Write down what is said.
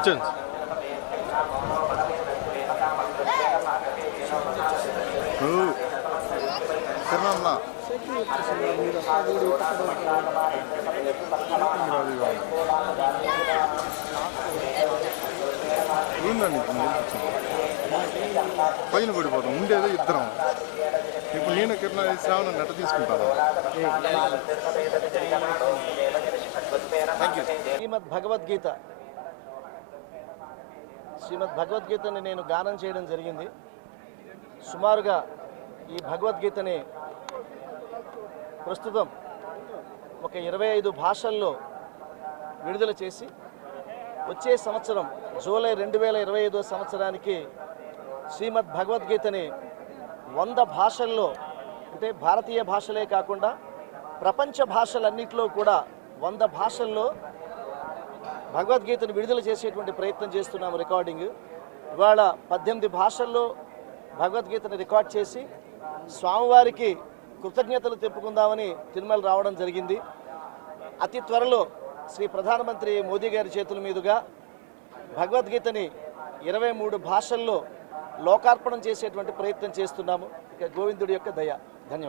వచ్చేయండి. తిరుమల ఉందండి, పైన పడిపోతాం. ఉండేదో ఇద్దరం. ఇప్పుడు నేను కిరణ్ శ్రావణ నెట్ట తీసుకుంటాను. శ్రీమద్ భగవద్గీతని నేను గానం చేయడం జరిగింది. సుమారుగా ఈ భగవద్గీతని ప్రస్తుతం ఒక 25 భాషల్లో విడుదల చేసి వచ్చే సంవత్సరం జూలై 2025 సంవత్సరానికి శ్రీమద్ భగవద్గీతని 100 భాషల్లో, అంటే భారతీయ భాషలే కాకుండా ప్రపంచ భాషలన్నింటిలో కూడా 100 భాషల్లో భగవద్గీతను విడుదల చేసేటువంటి ప్రయత్నం చేస్తున్నాము. రికార్డింగ్ ఇవాళ 18 భాషల్లో భగవద్గీతను రికార్డ్ చేసి స్వామివారికి కృతజ్ఞతలు తెప్పుకుందామని తిరుమల రావడం జరిగింది. అతి త్వరలో శ్రీ ప్రధానమంత్రి మోదీ గారి చేతుల మీదుగా భగవద్గీతని 23 భాషల్లో లోకార్పణం చేసేటువంటి ప్రయత్నం చేస్తున్నాము. గోవిందుడి యొక్క దయ. ధన్యవాదాలు.